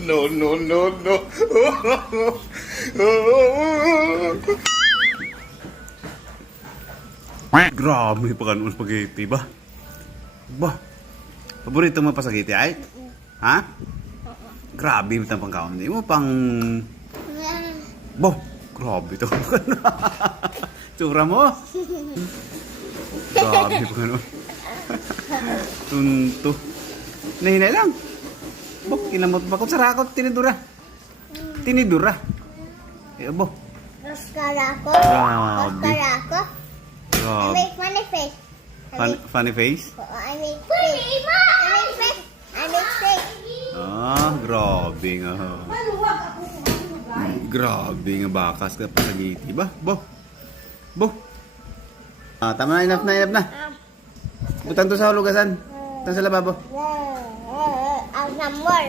No, no, no, no. Grabe pa kanon spaghetti ba? Ba? Paborito mo pa spaghetti ay? Ha? Grabe mo pang kaon. Hindi mo pang... Bo! Grabe to. Tsura mo? Grabe pa kanon. Tunto. Nahinay lang. Bo, kinamot ba ko? Sarakot, tinidura. Tinidura. Eh, bo. Maskarako. Grabe. Maskarako. I Grabe. make funny face. Funny face? I make face. I make face. I make face. Ah, grabe nga. Grabe nga bakas ka pa sa giti ba? Bo. Bo. Ah, tama na, enough na, enough na. Butang to sa hulugasan. Butang sa lababo. Ang number.